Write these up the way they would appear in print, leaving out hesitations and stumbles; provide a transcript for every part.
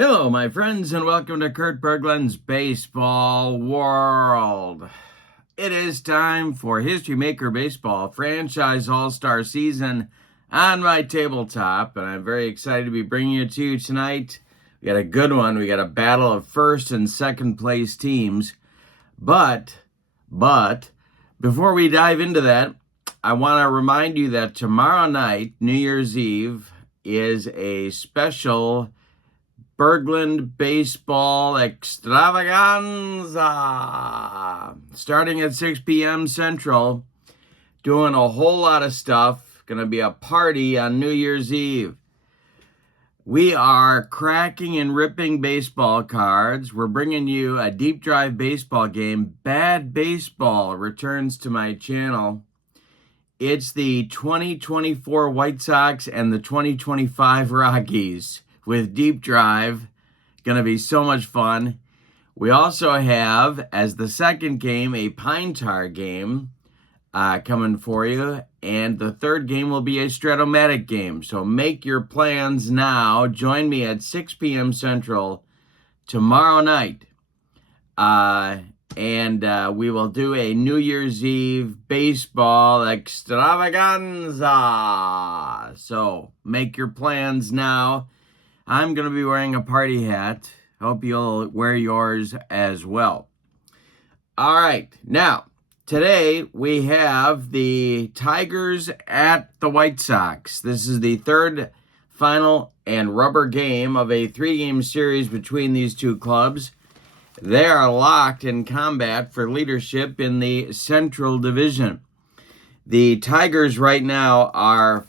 Hello, my friends, and welcome to Kurt Berglund's Baseball World. It is time for History Maker Baseball Franchise All-Star Season on my tabletop, and I'm very excited to be bringing it to you tonight. We got a good one. We got a battle of first and second place teams. But, before we dive into that, I want to remind you that tomorrow night, New Year's Eve, is a special Berglund Baseball Extravaganza, starting at 6 p.m. Central, doing a whole lot of stuff. Going to be a party on New Year's Eve. We are cracking and ripping baseball cards. We're bringing you a deep drive baseball game. Bad Baseball returns to my channel. It's the 2024 White Sox and the 2025 Rockies with Deep Drive. Going to be so much fun. We also have, as the second game, a Pine Tar game coming for you. And the third game will be a Stratomatic game. So make your plans now. Join me at 6 p.m. Central tomorrow night. And we will do a New Year's Eve baseball extravaganza. So make your plans now. I'm going to be wearing a party hat. Hope you'll wear yours as well. All right. Now, today we have the Tigers at the White Sox. This is the third, final, and rubber game of a three-game series between these two clubs. They are locked in combat for leadership in the Central Division. The Tigers right now are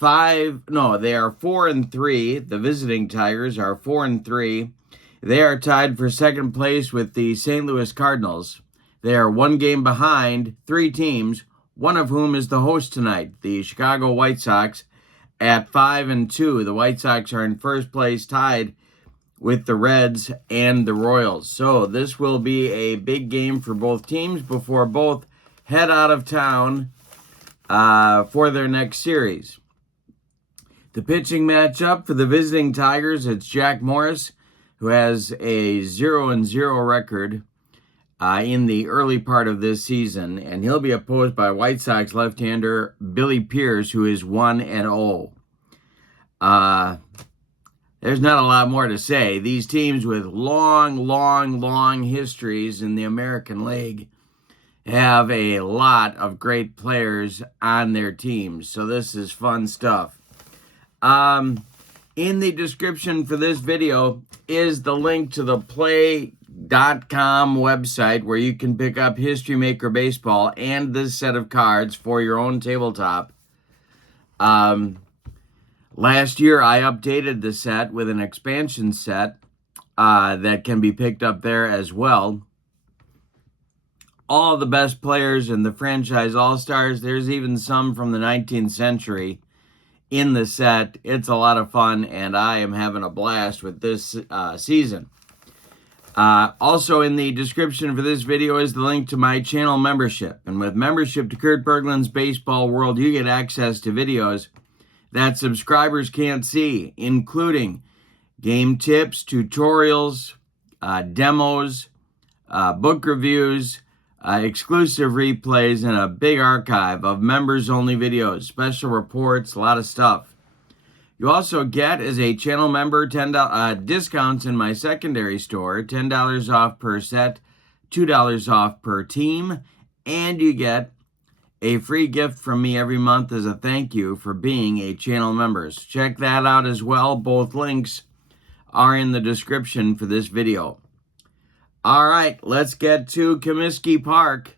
4-3. The visiting Tigers are 4-3. They are tied for second place with the St. Louis Cardinals. They are one game behind three teams, one of whom is the host tonight, the Chicago White Sox, at 5-2. The White Sox are in first place, tied with the Reds and the Royals. So this will be a big game for both teams before both head out of town for their next series. The pitching matchup for the visiting Tigers, it's Jack Morris, who has a 0-0 record in the early part of this season, and he'll be opposed by White Sox left-hander Billy Pierce, who is 1-0. There's not a lot more to say. These teams with long histories in the American League have a lot of great players on their teams, so this is fun stuff. In the description for this video is the link to the play.com website where you can pick up History Maker Baseball and this set of cards for your own tabletop. Last year, I updated the set with an expansion set that can be picked up there as well. All the best players in the franchise All-Stars. There's even some from the 19th century in the set. It's a lot of fun, and I am having a blast with this season. Also in the description for this video is the link to my channel membership. And with membership to Kurt Berglund's Baseball World, you get access to videos that subscribers can't see, including game tips, tutorials, demos, book reviews, exclusive replays, and a big archive of members-only videos, special reports, a lot of stuff. You also get, as a channel member, $10 discounts in my secondary store, $10 off per set, $2 off per team, and you get a free gift from me every month as a thank you for being a channel member. So check that out as well. Both links are in the description for this video. All right, let's get to Comiskey Park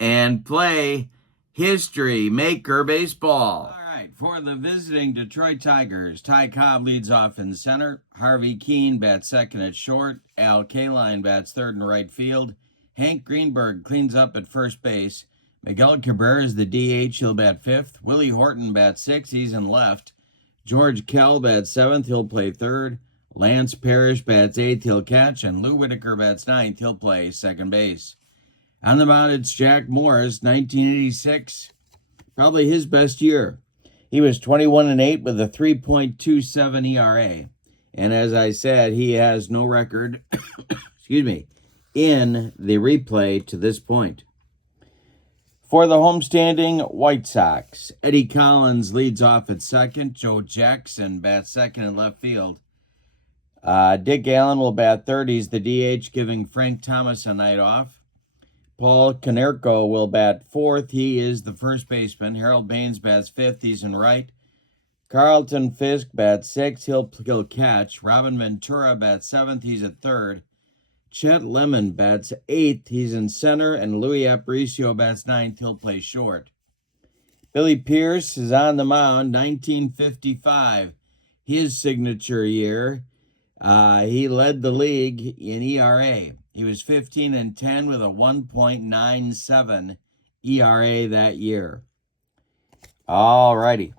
and play History Maker Baseball. All right, for the visiting Detroit Tigers, Ty Cobb leads off in center. Harvey Keene bats second at short. Al Kaline bats third in right field. Hank Greenberg cleans up at first base. Miguel Cabrera is the DH. He'll bat fifth. Willie Horton bats sixth. He's in left. George Kell bats seventh. He'll play third. Lance Parrish bats eighth. He'll catch. And Lou Whitaker bats ninth. He'll play second base. On the mound, it's Jack Morris, 1986. Probably his best year. He was 21-8 with a 3.27 ERA. And as I said, he has no record, excuse me, in the replay to this point. For the homestanding White Sox, Eddie Collins leads off at second. Joe Jackson bats second in left field. Dick Allen will bat third. He's the DH, giving Frank Thomas a night off. Paul Konerko will bat fourth. He is the first baseman. Harold Baines bats fifth. He's in right. Carlton Fisk bats sixth. He'll catch. Robin Ventura bats seventh. He's at third. Chet Lemon bats eighth. He's in center. And Louis Aparicio bats ninth. He'll play short. Billy Pierce is on the mound. 1955, his signature year. He led the league in ERA. He was 15-10 with a 1.97 ERA that year. All righty.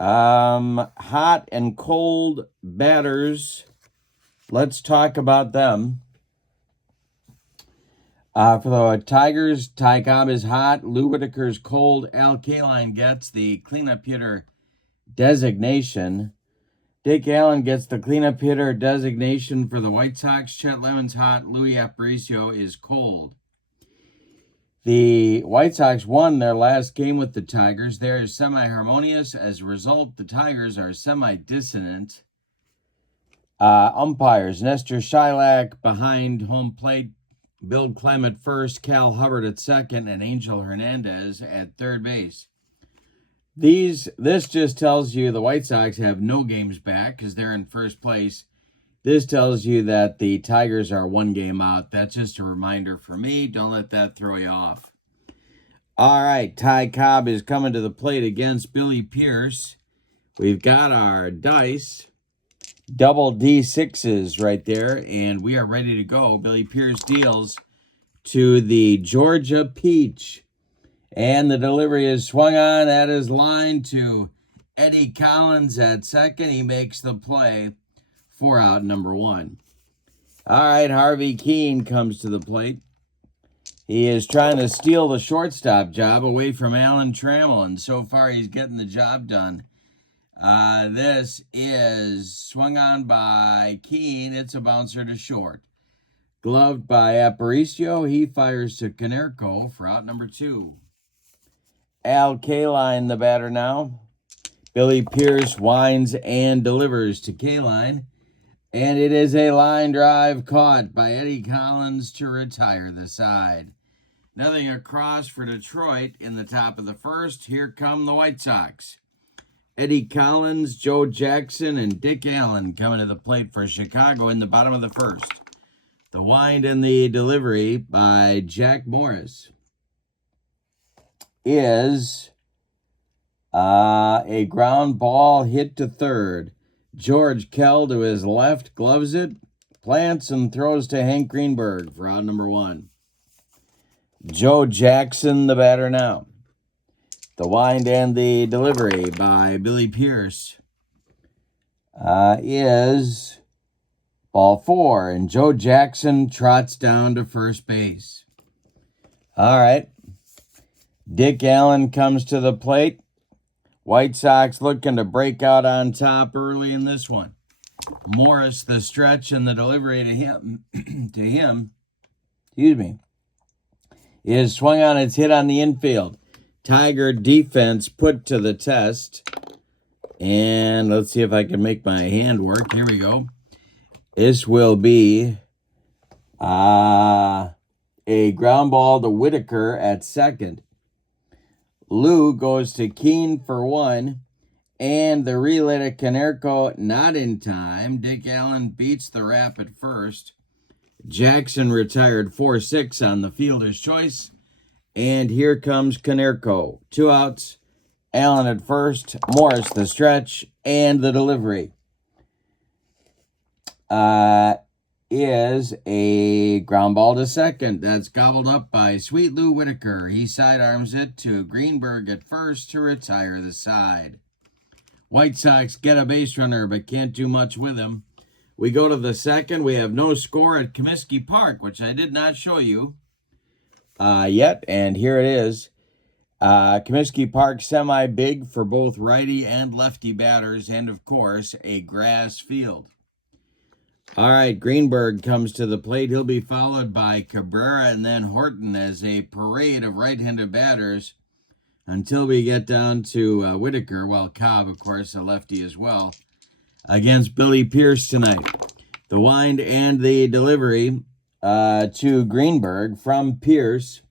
Hot and cold batters. Let's talk about them. For the Tigers, Ty Cobb is hot. Lou Whitaker's cold. Al Kaline gets the cleanup hitter designation. Dick Allen gets the cleanup hitter designation for the White Sox. Chet Lemon's hot. Louis Aparicio is cold. The White Sox won their last game with the Tigers. They're semi-harmonious. As a result, the Tigers are semi-dissonant. Umpires, Nestor Shilak behind home plate. Bill Clem at first, Cal Hubbard at second, and Angel Hernandez at third base. This just tells you the White Sox have no games back because they're in first place. This tells you that the Tigers are one game out. That's just a reminder for me. Don't let that throw you off. All right, Ty Cobb is coming to the plate against Billy Pierce. We've got our dice. Double D6s right there, and we are ready to go. Billy Pierce deals to the Georgia Peach, and the delivery is swung on at his line to Eddie Collins at second. He makes the play for out number one. All right, Harvey Keene comes to the plate. He is trying to steal the shortstop job away from Alan Trammell, and so far he's getting the job done. This is swung on by Keene. It's a bouncer to short. Gloved by Aparicio. He fires to Konerko for out number two. Al Kaline, the batter now. Billy Pierce winds and delivers to Kaline. And it is a line drive caught by Eddie Collins to retire the side. Nothing across for Detroit in the top of the first. Here come the White Sox. Eddie Collins, Joe Jackson, and Dick Allen coming to the plate for Chicago in the bottom of the first. The wind and the delivery by Jack Morris is a ground ball hit to third. George Kell to his left gloves it, plants and throws to Hank Greenberg for out number one. Joe Jackson, the batter now. The wind and the delivery by Billy Pierce is ball four, and Joe Jackson trots down to first base. All right. Dick Allen comes to the plate. White Sox looking to break out on top early in this one. Morris, the stretch and the delivery to him, is swung on. Its hit on the infield. Tiger defense put to the test. And let's see if I can make my hand work. Here we go. This will be a ground ball to Whitaker at second. Lou goes to Keene for one. And the relay to Konerko not in time. Dick Allen beats the rap at first. Jackson retired 4-6 on the fielder's choice. And here comes Konerko. 2 outs. Allen at first. Morris the stretch and the delivery. Is a ground ball to second. That's gobbled up by Sweet Lou Whitaker. He sidearms it to Greenberg at first to retire the side. White Sox get a base runner but can't do much with him. We go to the second. We have no score at Comiskey Park, which I did not show you yet, and here it is. Comiskey Park semi-big for both righty and lefty batters, and of course, a grass field. All right, Greenberg comes to the plate. He'll be followed by Cabrera and then Horton as a parade of right-handed batters until we get down to Whitaker. Well, Cobb, of course, a lefty as well, against Billy Pierce tonight. The wind and the delivery to Greenberg from Pierce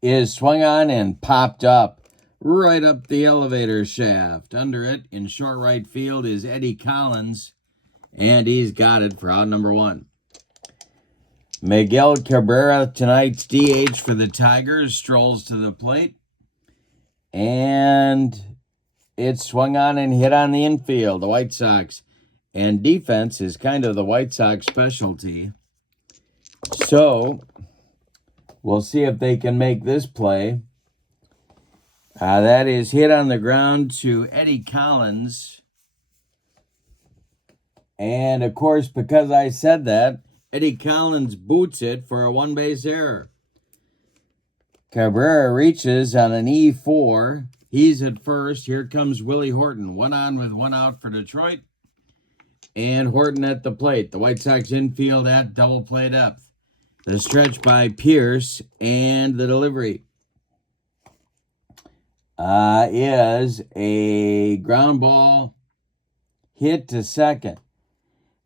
is swung on and popped up right up the elevator shaft. Under it, in short right field, is Eddie Collins, and he's got it for out number 1. Miguel Cabrera, tonight's DH for the Tigers, strolls to the plate, and it's swung on and hit on the infield. The White Sox, and defense is kind of the White Sox specialty. So we'll see if they can make this play. That is hit on the ground to Eddie Collins. And, of course, because I said that, Eddie Collins boots it for a one-base error. Cabrera reaches on an E4. He's at first. Here comes Willie Horton. 1 on with 1 out for Detroit. And Horton at the plate. The White Sox infield at double play depth. The stretch by Pierce and the delivery is a ground ball hit to second.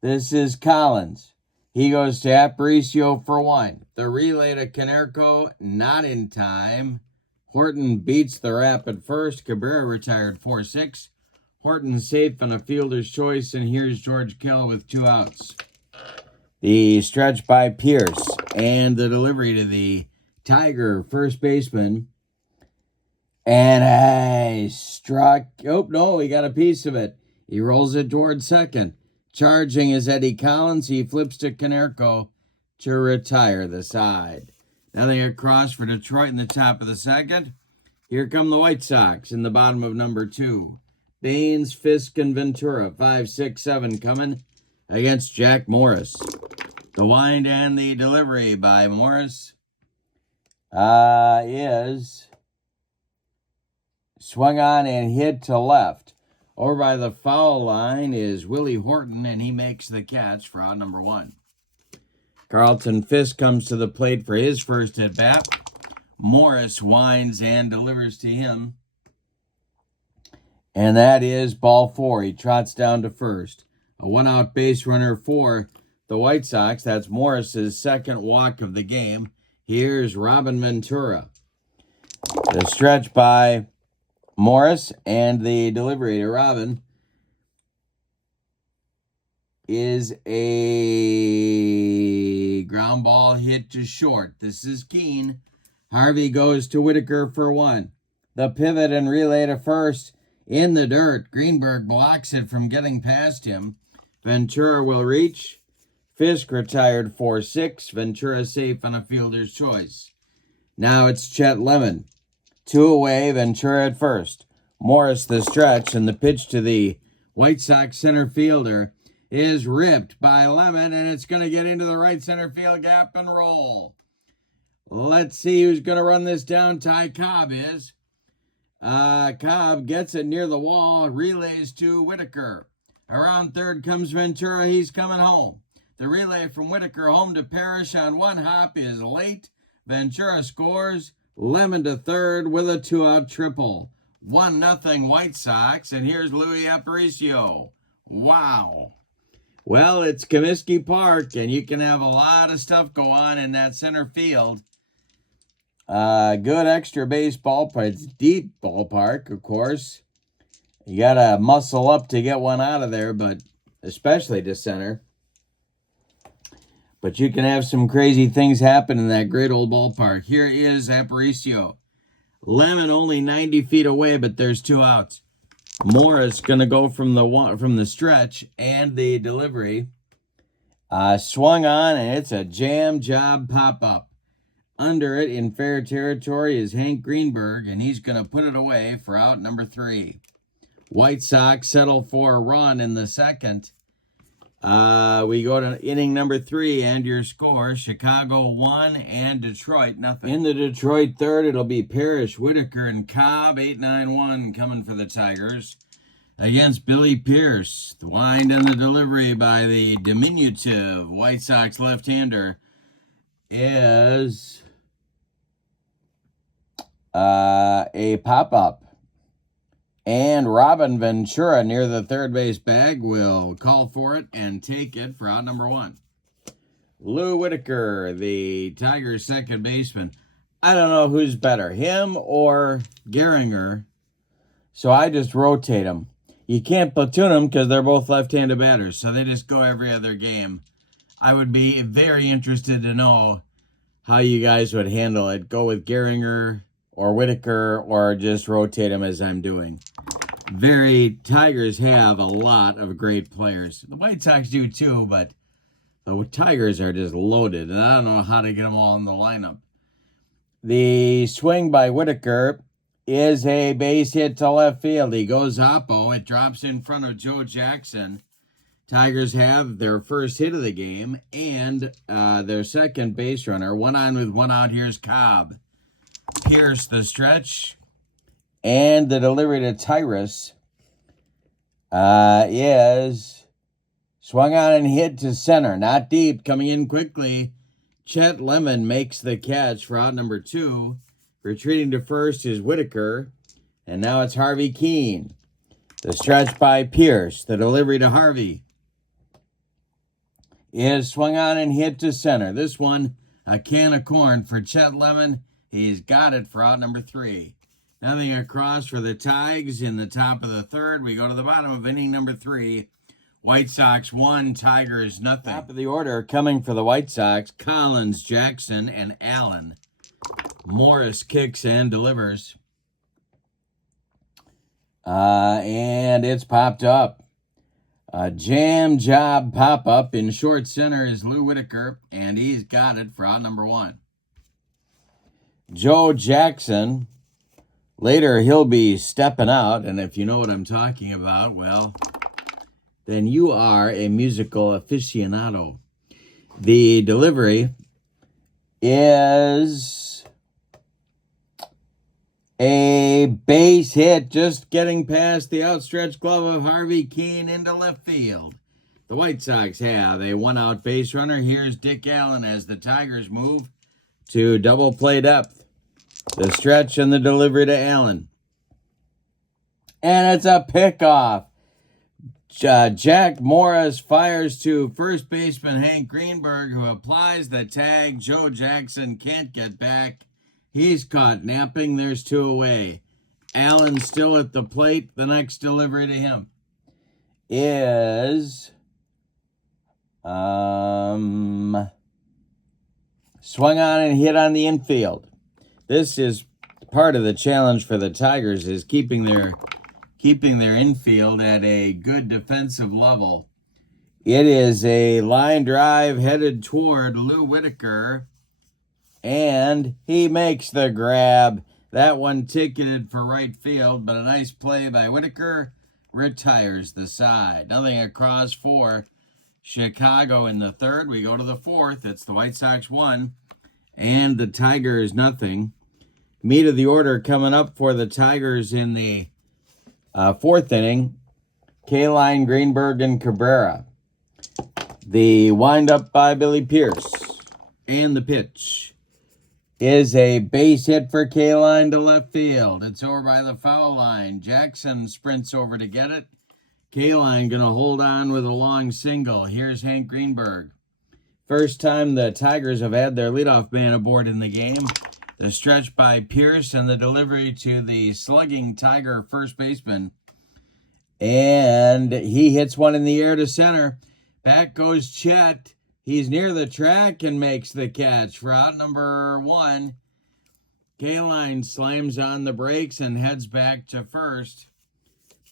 This is Collins. He goes to Aparicio for 1. The relay to Konerko, not in time. Horton beats the rap at first. Cabrera retired 4-6. Horton safe on a fielder's choice, and here's George Kell with 2 outs. The stretch by Pierce and the delivery to the Tiger first baseman. And I struck. Oh, no, he got a piece of it. He rolls it towards second. Charging is Eddie Collins. He flips to Konerko to retire the side. Nothing across for Detroit in the top of the second. Here come the White Sox in the bottom of number 2. Baines, Fisk, and Ventura. 5, 6, 7 coming against Jack Morris. The wind and the delivery by Morris is swung on and hit to left. Over by the foul line is Willie Horton, and he makes the catch for out number 1. Carlton Fisk comes to the plate for his first at-bat. Morris winds and delivers to him. And that is ball 4. He trots down to first. A 1-out base runner for the White Sox. That's Morris's second walk of the game. Here's Robin Ventura. The stretch by Morris and the delivery to Robin is a ground ball hit to short. This is Keene. Harvey goes to Whitaker for 1. The pivot and relay to first in the dirt. Greenberg blocks it from getting past him. Ventura will reach. Fisk retired 4-6. Ventura safe on a fielder's choice. Now it's Chet Lemon. 2 away, Ventura at first. Morris the stretch, and the pitch to the White Sox center fielder is ripped by Lemon, and it's going to get into the right center field gap and roll. Let's see who's going to run this down. Ty Cobb is. Cobb gets it near the wall, relays to Whitaker. Around third comes Ventura. He's coming home. The relay from Whitaker home to Parrish on 1 hop is late. Ventura scores. Lemon to third with a 2-out triple. 1-0 White Sox, and here's Louis Aparicio. Wow. Well, it's Comiskey Park, and you can have a lot of stuff go on in that center field. Good extra base ballpark. It's deep ballpark, of course. You got to muscle up to get one out of there, but especially to center. But you can have some crazy things happen in that great old ballpark. Here is Aparicio. Lemon only 90 feet away, but there's 2 outs. Morris going to go from the stretch and the delivery. Swung on, and it's a jam job pop-up. Under it in fair territory is Hank Greenberg, and he's going to put it away for out number 3. White Sox settle for a run in the second. We go to inning number 3 and your score, Chicago 1 and Detroit nothing. In the Detroit third, it'll be Parrish, Whitaker, and Cobb, 8-9-1 coming for the Tigers against Billy Pierce. The wind and the delivery by the diminutive White Sox left-hander is a pop-up. And Robin Ventura near the third base bag will call for it and take it for out number 1. Lou Whitaker, the Tigers' second baseman. I don't know who's better, him or Gehringer, so I just rotate them. You can't platoon them because they're both left-handed batters, so they just go every other game. I would be very interested to know how you guys would handle it. Go with Gehringer or Whitaker, or just rotate them as I'm doing. Tigers have a lot of great players. The White Sox do too, but the Tigers are just loaded, and I don't know how to get them all in the lineup. The swing by Whitaker is a base hit to left field. He goes oppo. It drops in front of Joe Jackson. Tigers have their first hit of the game and their second base runner. 1 on with 1 out. Here's Cobb. Pierce the stretch. And the delivery to Tyrus is swung on and hit to center. Not deep. Coming in quickly. Chet Lemon makes the catch for out number 2. Retreating to first is Whitaker. And now it's Harvey Keene. The stretch by Pierce. The delivery to Harvey is swung on and hit to center. This one, a can of corn for Chet Lemon. He's got it for out number 3. Nothing across for the Tigers in the top of the third. We go to the bottom of inning number 3. White Sox 1, Tigers nothing. Top of the order coming for the White Sox, Collins, Jackson, and Allen. Morris kicks and delivers. And it's popped up. A jam job pop-up in short center is Lou Whitaker, and he's got it for out number 1. Joe Jackson, later he'll be stepping out, and if you know what I'm talking about, well, then you are a musical aficionado. The delivery is a base hit, just getting past the outstretched glove of Harvey Keene into left field. The White Sox have a 1-out base runner. Here's Dick Allen as the Tigers move to double play depth. The stretch and the delivery to Allen. And it's a pickoff. Jack Morris fires to first baseman Hank Greenberg, who applies the tag. Joe Jackson can't get back. He's caught napping. There's 2 away. Allen still at the plate. The next delivery to him is swung on and hit on the infield. This is part of the challenge for the Tigers, is keeping their infield at a good defensive level. It is a line drive headed toward Lou Whitaker, and he makes the grab. That one ticketed for right field, but a nice play by Whitaker retires the side. Nothing across for Chicago in the third. We go to the fourth. It's the White Sox 1 and the Tigers nothing. Meat of the order coming up for the Tigers in the fourth inning. Kaline, Greenberg, and Cabrera. The windup by Billy Pierce. And the pitch is a base hit for Kaline to left field. It's over by the foul line. Jackson sprints over to get it. Kaline going to hold on with a long single. Here's Hank Greenberg. First time the Tigers have had their leadoff man aboard in the game. The stretch by Pierce and the delivery to the slugging Tiger first baseman. And he hits one in the air to center. Back goes Chet. He's near the track and makes the catch for out number 1. Kaline slams on the brakes and heads back to first.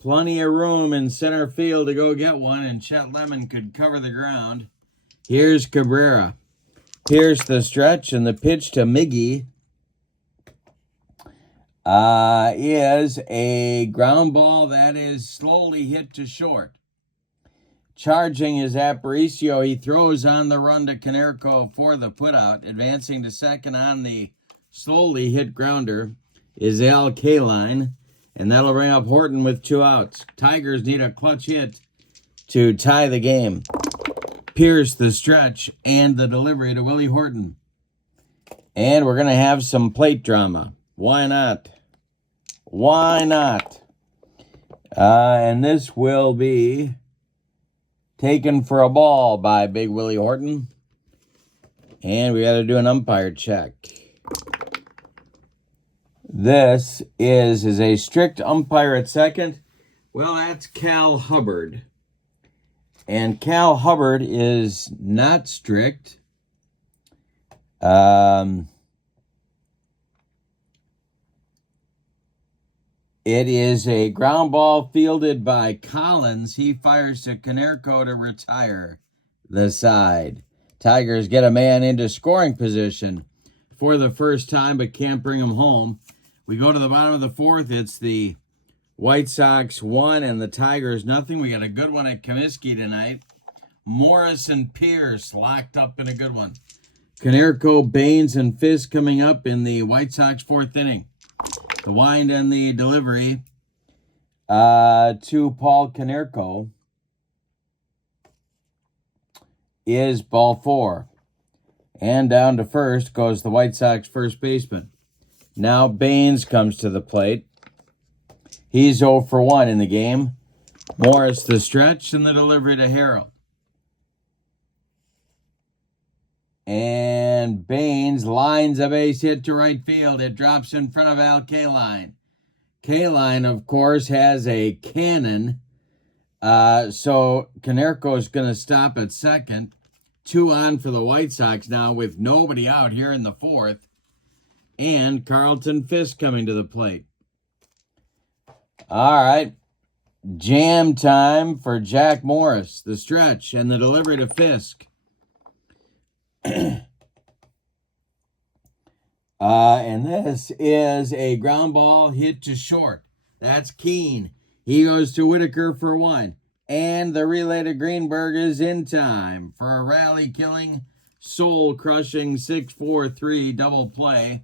Plenty of room in center field to go get one, and Chet Lemon could cover the ground. Here's Cabrera. Here's the stretch, and the pitch to Miggy is a ground ball that is slowly hit to short. Charging is Aparicio. He throws on the run to Konerko for the putout. Advancing to second on the slowly hit grounder is Al Kaline. And that'll bring up Horton with 2 outs. Tigers need a clutch hit to tie the game. Pierce the stretch and the delivery to Willie Horton. And we're going to have some plate drama. Why not? Why not? And this will be taken for a ball by Big Willie Horton. And we got to do an umpire check. This is a strict umpire at second. Well, that's Cal Hubbard. And Cal Hubbard is not strict. It is a ground ball fielded by Collins. He fires to Konerko to retire the side. Tigers get a man into scoring position for the first time, but can't bring him home. We go to the bottom of the fourth. It's the White Sox 1 and the Tigers 0. We got a good one at Comiskey tonight. Morris and Pierce locked up in a good one. Konerko, Baines, and Fisk coming up in the White Sox 4th inning. The wind and the delivery to Paul Konerko is ball 4. And down to first goes the White Sox first baseman. Now Baines comes to the plate. He's 0 for 1 in the game. Morris the stretch and the delivery to Harold. And Baines lines a base hit to right field. It drops in front of Al Kaline. Kaline, of course, has a cannon. So Konerko is going to stop at second. 2 on for the White Sox now with nobody out here in the 4th. And Carlton Fisk coming to the plate. All right. Jam time for Jack Morris. The stretch and the delivery to Fisk. And this is a ground ball hit to short. That's Keene. He goes to Whitaker for 1. And the relay to Greenberg is in time for a rally-killing, soul-crushing 6-4-3 double play.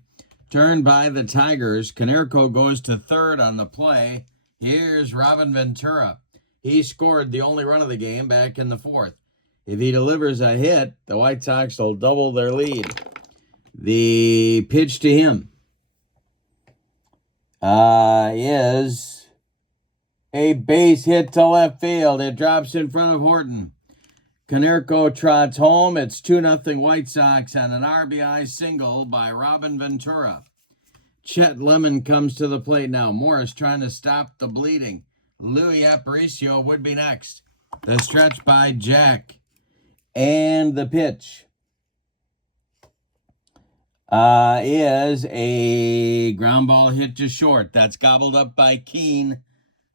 Turned by the Tigers. Konerko goes to third on the play. Here's Robin Ventura. He scored the only run of the game back in the 4th. If he delivers a hit, the White Sox will double their lead. The pitch to him is a base hit to left field. It drops in front of Horton. Konerko trots home. It's 2-0 White Sox on an RBI single by Robin Ventura. Chet Lemon comes to the plate now. Morris trying to stop the bleeding. Louis Aparicio would be next. The stretch by Jack. And the pitch is a ground ball hit to short. That's gobbled up by Keene.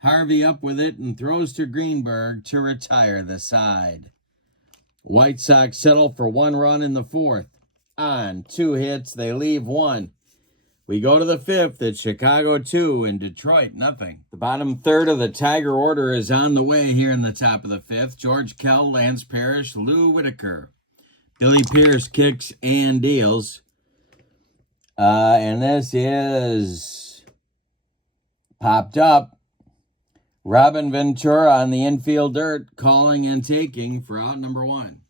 Harvey up with it and throws to Greenberg to retire the side. White Sox settle for 1 run in the 4th. On 2 hits, they leave 1. We go to the 5th. It's Chicago 2 and Detroit 0. The bottom third of the Tiger order is on the way here in the top of the 5th. George Kell, Lance Parrish, Lou Whitaker. Billy Pierce kicks and deals. And this is popped up. Robin Ventura on the infield dirt, calling and taking for out number 1.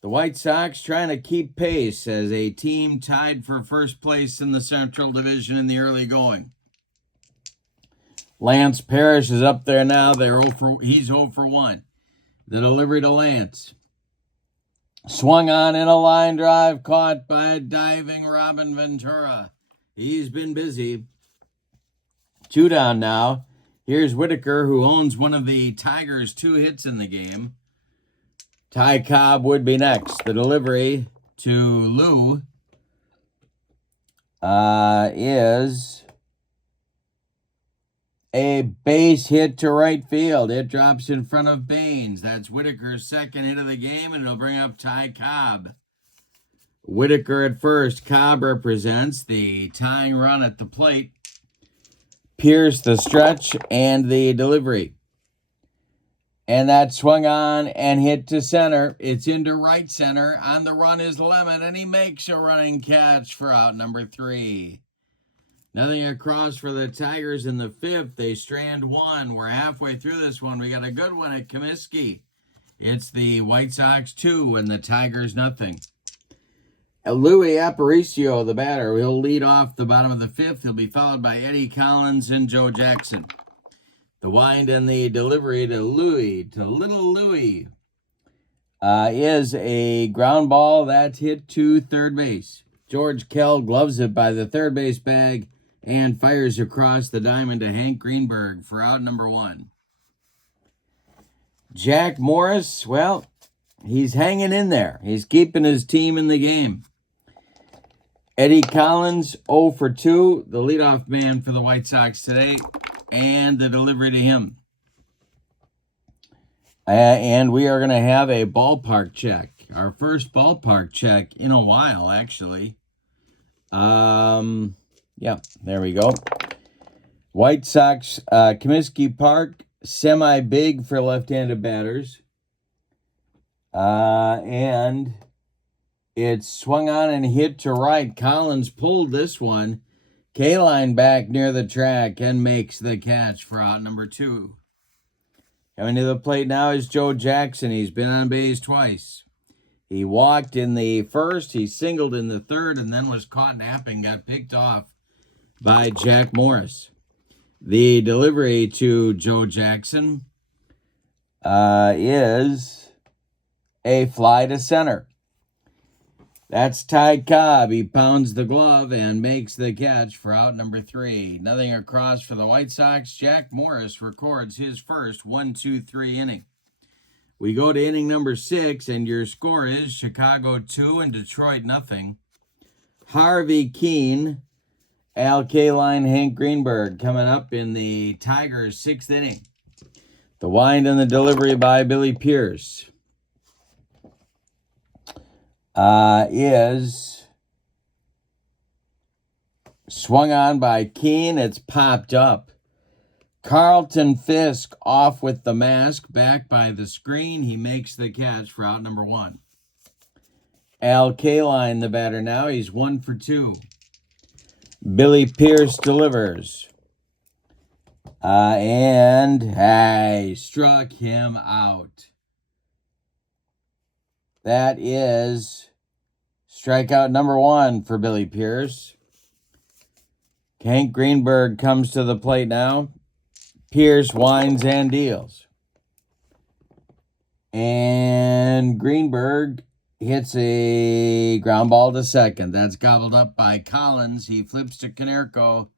The White Sox trying to keep pace as a team tied for first place in the Central Division in the early going. Lance Parrish is up there now. He's 0 for 1. The delivery to Lance. Swung on in a line drive, caught by diving Robin Ventura. He's been busy. 2 down now. Here's Whitaker, who owns one of the Tigers' 2 hits in the game. Ty Cobb would be next. The delivery to Lou is a base hit to right field. It drops in front of Baines. That's Whitaker's 2nd hit of the game, and it'll bring up Ty Cobb. Whitaker at first. Cobb represents the tying run at the plate. Pierce the stretch and the delivery. And that swung on and hit to center. It's into right center. On the run is Lemon, and he makes a running catch for out number 3. Nothing across for the Tigers in the 5th. They strand 1. We're halfway through this one. We got a good one at Comiskey. It's the White Sox 2 and the Tigers nothing. Louis Aparicio, the batter, he'll lead off the bottom of the 5th. He'll be followed by Eddie Collins and Joe Jackson. The wind and the delivery to little Louis, is a ground ball that's hit to third base. George Kell gloves it by the third base bag and fires across the diamond to Hank Greenberg for out number 1. Jack Morris, well, he's hanging in there. He's keeping his team in the game. Eddie Collins, 0 for 2, the leadoff man for the White Sox today, and the delivery to him. And we are going to have a ballpark check. Our first ballpark check in a while, actually. Yeah, there we go. White Sox, Comiskey Park, semi-big for left-handed batters. And it's swung on and hit to right. Collins pulled this one. K-line back near the track and makes the catch for out number 2. Coming to the plate now is Joe Jackson. He's been on base twice. He walked in the first, he singled in the third, and then was caught napping, got picked off by Jack Morris. The delivery to Joe Jackson is a fly to center. That's Ty Cobb. He pounds the glove and makes the catch for out number 3. Nothing across for the White Sox. Jack Morris records his first 1-2-3 inning. We go to inning number 6, and your score is Chicago 2 and Detroit nothing. Harvey Keene, Al Kaline, Hank Greenberg coming up in the Tigers' 6th inning. The wind and the delivery by Billy Pierce is swung on by Keene. It's popped up. Carlton Fisk off with the mask, back by the screen. He makes the catch for out number 1. Al Kaline, the batter now. He's 1 for 2. Billy Pierce delivers. And struck him out. That is strikeout number 1 for Billy Pierce. Hank Greenberg comes to the plate now. Pierce winds and deals. And Greenberg hits a ground ball to second. That's gobbled up by Collins. He flips to Konerko.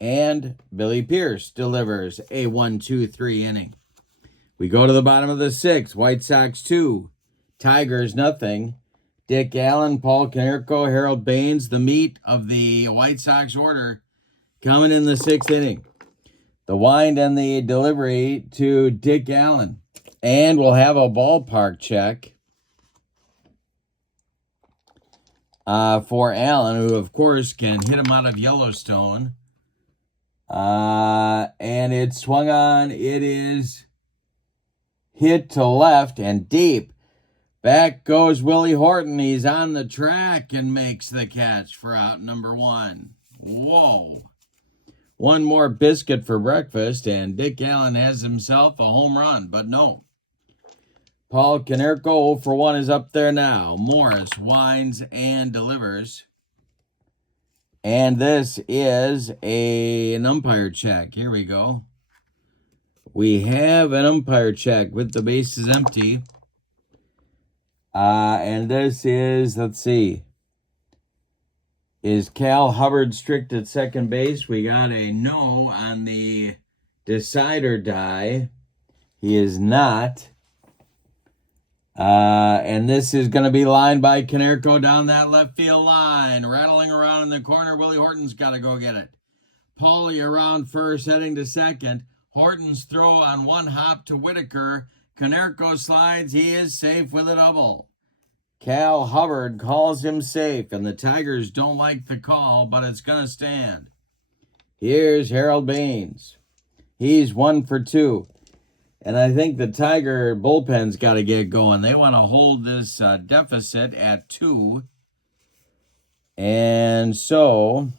And Billy Pierce delivers a 1-2-3 inning. We go to the bottom of the 6th. White Sox 2. Tigers nothing. Dick Allen, Paul Konerko, Harold Baines, the meat of the White Sox order, coming in the 6th inning. The wind and the delivery to Dick Allen. And we'll have a ballpark check for Allen, who, of course, can hit him out of Yellowstone. And it's swung on. It is hit to left and deep. Back goes Willie Horton. He's on the track and makes the catch for out number 1. Whoa. One more biscuit for breakfast, and Dick Allen has himself a home run, but no. Paul Konerko 0 for 1 is up there now. Morris winds and delivers. And this is an umpire check. Here we go. We have an umpire check with the bases empty. And this is, let's see, is Cal Hubbard strict at second base? We got a no on the decider die. He is not. And this is going to be lined by Konerko down that left field line. Rattling around in the corner. Willie Horton's got to go get it. Paulie around first, heading to second. Horton's throw on one hop to Whitaker. Konerko slides. He is safe with a double. Cal Hubbard calls him safe, and the Tigers don't like the call, but it's going to stand. Here's Harold Baines. He's 1 for 2. And I think the Tiger bullpen's got to get going. They want to hold this deficit at 2. And so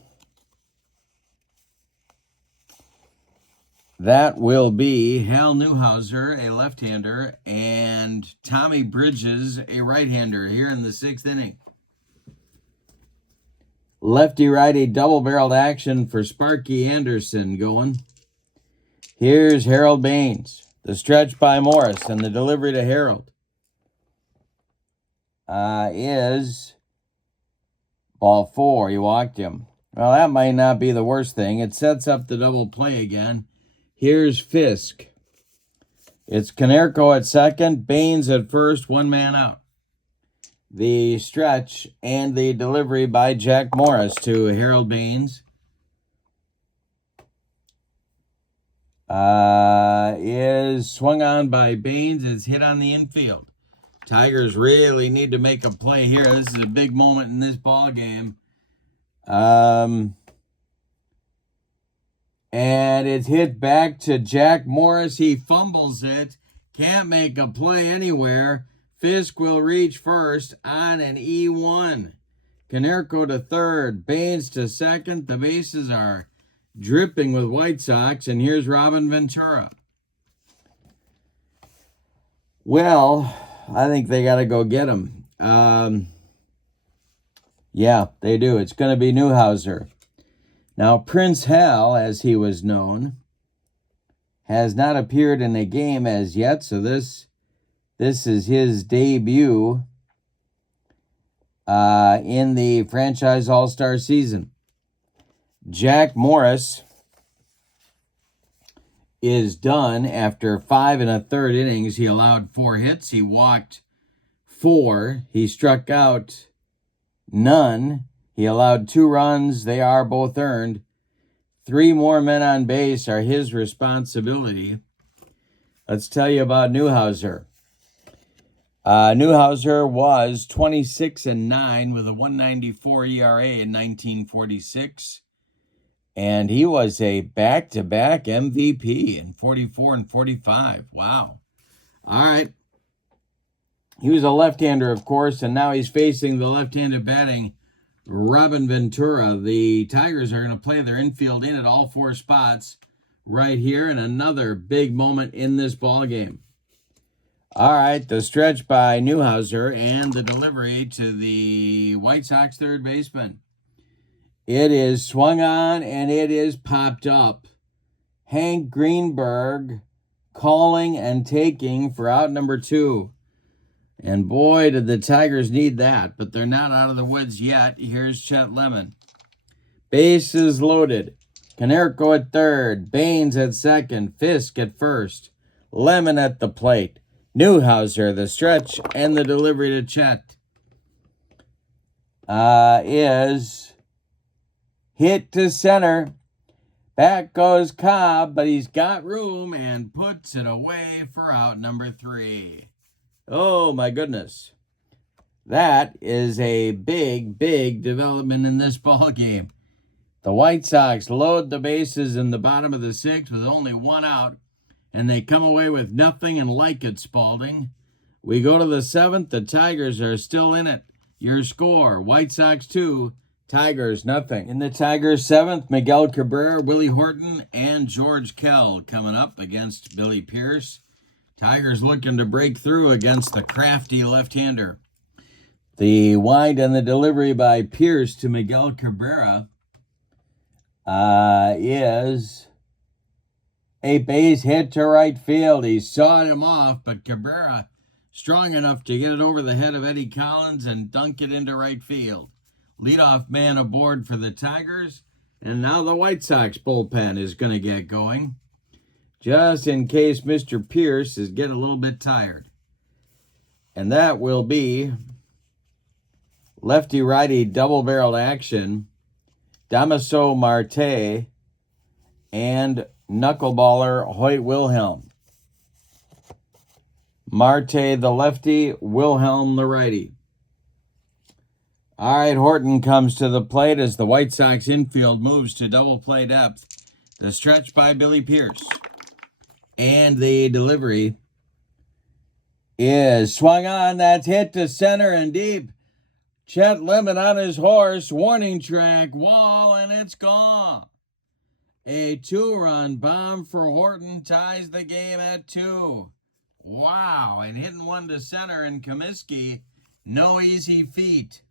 that will be Hal Newhouser, a left-hander, and Tommy Bridges, a right-hander, here in the 6th inning. Lefty-righty double-barreled action for Sparky Anderson going. Here's Harold Baines. The stretch by Morris and the delivery to Harold is ball 4. He walked him. Well, that might not be the worst thing. It sets up the double play again. Here's Fisk. It's Konerko at second, Baines at first, 1 man out. The stretch and the delivery by Jack Morris to Harold Baines is swung on by Baines. It's hit on the infield. Tigers really need to make a play here. This is a big moment in this ball game. And it's hit back to Jack Morris. He fumbles it. Can't make a play anywhere. Fisk will reach first on an E1. Konerko to third. Baines to second. The bases are dripping with White Sox. And here's Robin Ventura. Well, I think they got to go get him. Yeah, they do. It's going to be Newhouser. Now, Prince Hal, as he was known, has not appeared in a game as yet, so this is his debut in the franchise All-Star season. Jack Morris is done after 5 1/3 innings. He allowed 4 hits. He walked 4. He struck out none. He allowed 2 runs. They are both earned. 3 more men on base are his responsibility. Let's tell you about Newhouser. Newhouser was 26-9 with a 1.94 ERA in 1946. And he was a back-to-back MVP in 44 and 45. Wow. All right. He was a left-hander, of course, and now he's facing the left-handed batting Robin Ventura. The Tigers are going to play their infield in at all 4 spots right here, and another big moment in this ball game. All right, the stretch by Newhouser and the delivery to the White Sox third baseman. It is swung on and it is popped up. Hank Greenberg calling and taking for out number 2. And boy, did the Tigers need that, but they're not out of the woods yet. Here's Chet Lemon. Bases loaded. Konerko at third. Baines at second. Fisk at first. Lemon at the plate. Newhouser, the stretch, and the delivery to Chet is hit to center. Back goes Cobb, but he's got room and puts it away for out number 3. Oh, my goodness. That is a big, big development in this ball game. The White Sox load the bases in the bottom of the 6th with only 1 out, and they come away with nothing and like it, Spalding. We go to the 7th. The Tigers are still in it. Your score, White Sox 2, Tigers nothing. In the Tigers 7th, Miguel Cabrera, Willie Horton, and George Kell coming up against Billy Pierce. Tigers looking to break through against the crafty left-hander. The wind and the delivery by Pierce to Miguel Cabrera is a base hit to right field. He sawed him off, but Cabrera strong enough to get it over the head of Eddie Collins and dunk it into right field. Leadoff man aboard for the Tigers, and now the White Sox bullpen is going to get going, just in case Mr. Pierce is getting a little bit tired. And that will be lefty-righty double-barreled action, Damaso Marte and knuckleballer Hoyt Wilhelm. Marte the lefty, Wilhelm the righty. All right, Horton comes to the plate as the White Sox infield moves to double play depth. The stretch by Billy Pierce. And the delivery is swung on. That's hit to center and deep. Chet Lemon on his horse. Warning track wall, and it's gone. A 2-run bomb for Horton ties the game at 2. Wow, and hitting one to center, and Comiskey, no easy feat.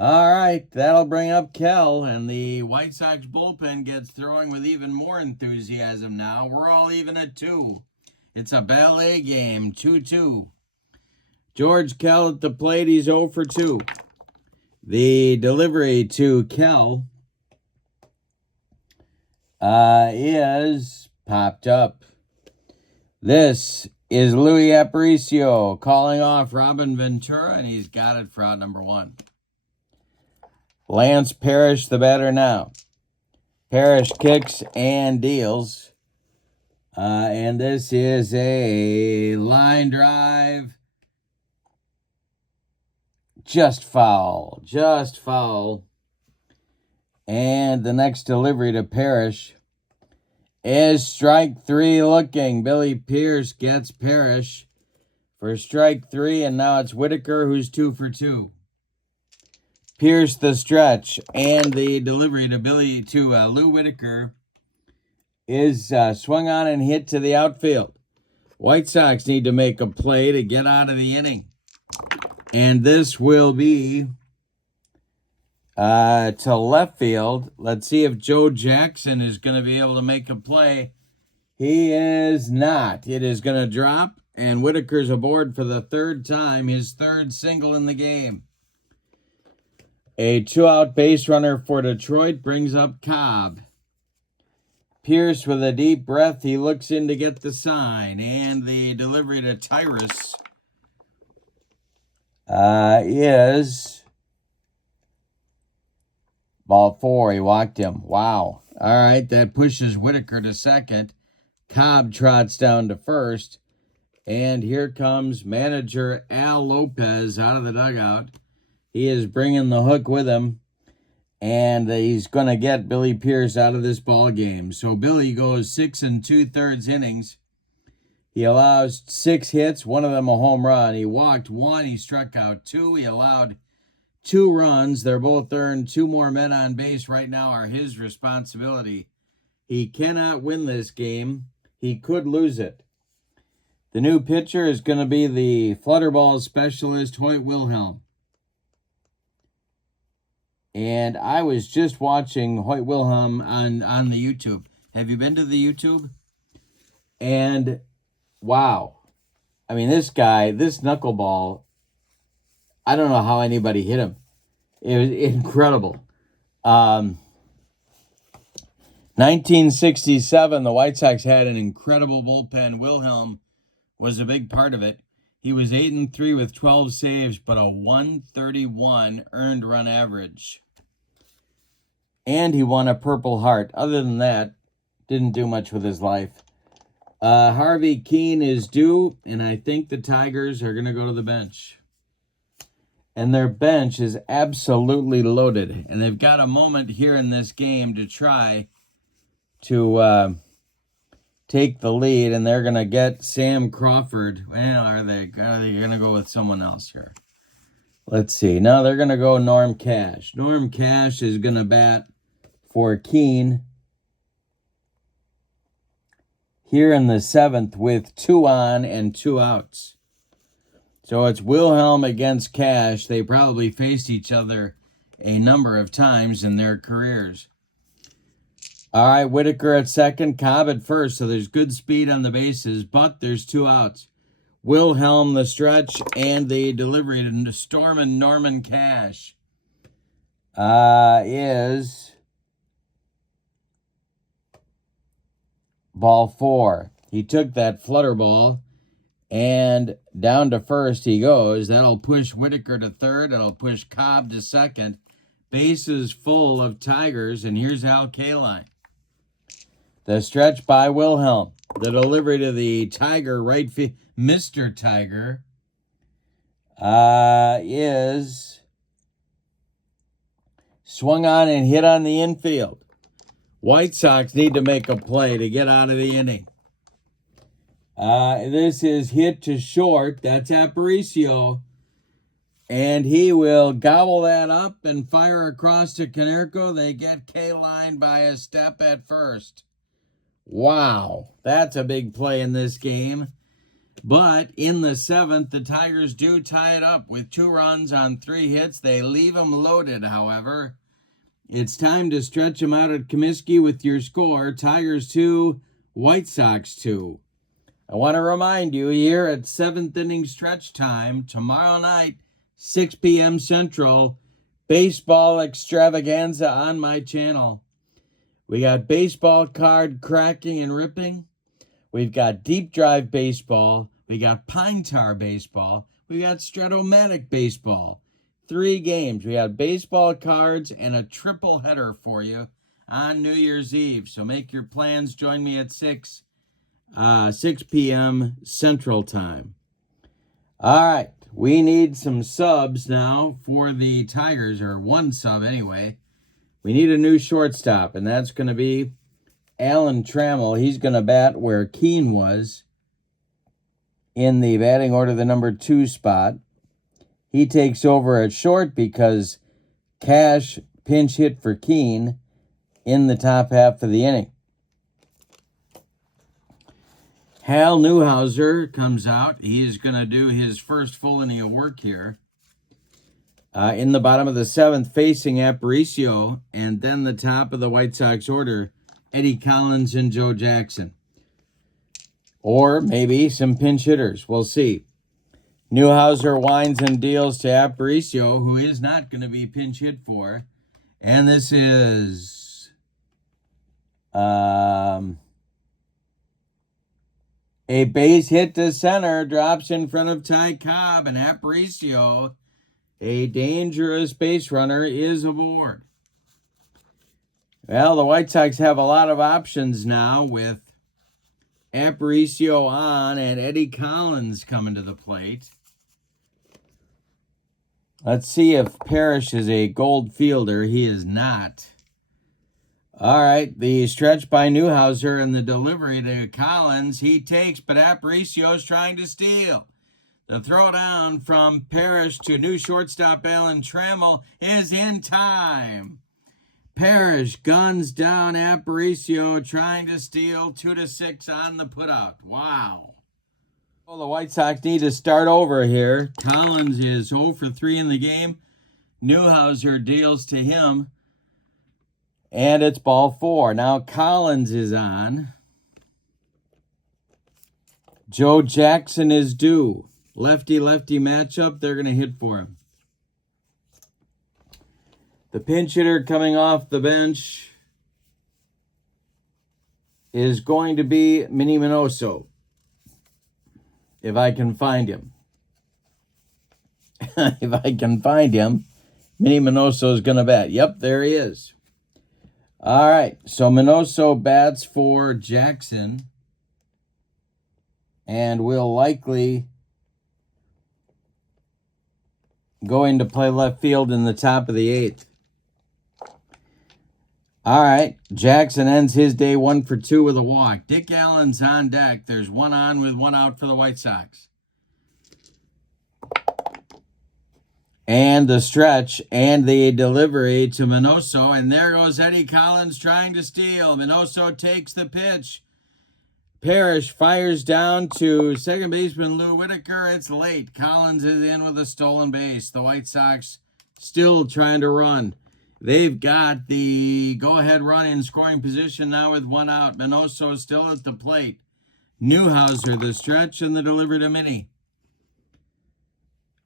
All right, that'll bring up Kell, and the White Sox bullpen gets throwing with even more enthusiasm now. We're all even at 2. It's a ballet game, 2-2. George Kell at the plate, he's 0 for 2. The delivery to Kell is popped up. This is Louis Aparicio calling off Robin Ventura, and he's got it for out number 1. Lance Parrish, the batter now. Parrish kicks and deals. And this is a line drive. Just foul. Just foul. And the next delivery to Parrish is strike 3 looking. Billy Pierce gets Parrish for strike 3, and now it's Whitaker who's 2 for 2. Pierce the stretch, and the delivery to Lou Whitaker is swung on and hit to the outfield. White Sox need to make a play to get out of the inning. And this will be to left field. Let's see if Joe Jackson is going to be able to make a play. He is not. It is going to drop, and Whitaker's aboard for the 3rd time, his 3rd single in the game. A 2-out base runner for Detroit brings up Cobb. Pierce with a deep breath. He looks in to get the sign, and the delivery to Tyrus is ball 4. He walked him. Wow. All right, that pushes Whitaker to second. Cobb trots down to first. And here comes manager Al Lopez out of the dugout. He is bringing the hook with him. And he's going to get Billy Pierce out of this ball game. So Billy goes 6 2/3 innings. He allows 6 hits, one of them a home run. He walked 1. He struck out 2. He allowed 2 runs. They're both earned. 2 more men on base right now are his responsibility. He cannot win this game. He could lose it. The new pitcher is going to be the flutterball specialist, Hoyt Wilhelm. And I was just watching Hoyt Wilhelm on the YouTube. Have you been to the YouTube? And wow. I mean, this guy, this knuckleball, I don't know how anybody hit him. It was incredible. 1967, the White Sox had an incredible bullpen. Wilhelm was a big part of it. He was 8-3 with 12 saves, but a 131 earned run average. And he won a Purple Heart. Other than that, didn't do much with his life. Harvey Keene is due, and I think the Tigers are going to go to the bench. And their bench is absolutely loaded. And they've got a moment here in this game to try to take the lead, and they're going to get Sam Crawford. Well, are they going to go with someone else here? Let's see. No, they're going to go Norm Cash. Norm Cash is going to bat for Keene here in the 7th with 2 on and 2 outs. So it's Wilhelm against Cash. They probably faced each other a number of times in their careers. All right, Whitaker at second, Cobb at first, so there's good speed on the bases, but there's 2 outs. Wilhelm the stretch, and the delivery to Storm and Norman Cash is ball 4. He took that flutter ball, and down to first he goes. That'll push Whitaker to third. That'll push Cobb to second. Bases full of Tigers, and here's Al Kaline. The stretch by Wilhelm. The delivery to the Tiger right field, Mr. Tiger, is swung on and hit on the infield. White Sox need to make a play to get out of the inning. This is hit to short. That's Aparicio. And he will gobble that up and fire across to Konerko. They get K-line by a step at first. Wow, that's a big play in this game. But in the 7th, the Tigers do tie it up with 2 runs on 3 hits. They leave them loaded, however. It's time to stretch them out at Comiskey with your score. Tigers 2, White Sox 2. I want to remind you here at 7th inning stretch time, tomorrow night, 6 p.m. Central, baseball extravaganza on my channel. We got baseball card cracking and ripping. We've got deep drive baseball. We got pine tar baseball. We got Stratomatic baseball. 3 games. We got baseball cards and a triple header for you on New Year's Eve. So make your plans. Join me at 6 p.m. Central Time. All right. We need some subs now for the Tigers, or 1 sub anyway. We need a new shortstop, and that's going to be Alan Trammell. He's going to bat where Keene was in the batting order, the number 2 spot. He takes over at short because Cash pinch hit for Keene in the top half of the inning. Hal Newhouser comes out. He's going to do his first full inning of work here. In the bottom of the 7th, facing Aparicio, and then the top of the White Sox order, Eddie Collins and Joe Jackson. Or maybe some pinch hitters. We'll see. Newhouser winds and deals to Aparicio, who is not going to be pinch hit for. And this is a base hit to center, drops in front of Ty Cobb, and Aparicio, a dangerous base runner, is aboard. Well, the White Sox have a lot of options now with Aparicio on and Eddie Collins coming to the plate. Let's see if Parrish is a gold fielder. He is not. All right, the stretch by Newhouser and the delivery to Collins. He takes, but Aparicio's trying to steal. The throw down from Parrish to new shortstop Alan Trammell is in time. Parrish guns down Aparicio, trying to steal 2-6 on the putout. Wow. Well, the White Sox need to start over here. Collins is 0 for 3 in the game. Newhouser deals to him. And it's ball 4. Now Collins is on. Joe Jackson is due. Lefty-lefty matchup. They're going to hit for him. The pinch hitter coming off the bench is going to be Minnie Minoso. If I can find him. If I can find him, Minnie Minoso is going to bat. Yep, there he is. All right, so Minoso bats for Jackson and will likely go into play left field in the top of the 8th. All right, Jackson ends his day 1 for 2 with a walk. Dick Allen's on deck. There's 1 on with 1 out for the White Sox. And the stretch and the delivery to Minoso. And there goes Eddie Collins trying to steal. Minoso takes the pitch. Parrish fires down to second baseman Lou Whitaker. It's late. Collins is in with a stolen base. The White Sox still trying to run. They've got the go-ahead run in scoring position now with 1 out. Minoso still at the plate. Newhouser, the stretch and the delivery to Minnie.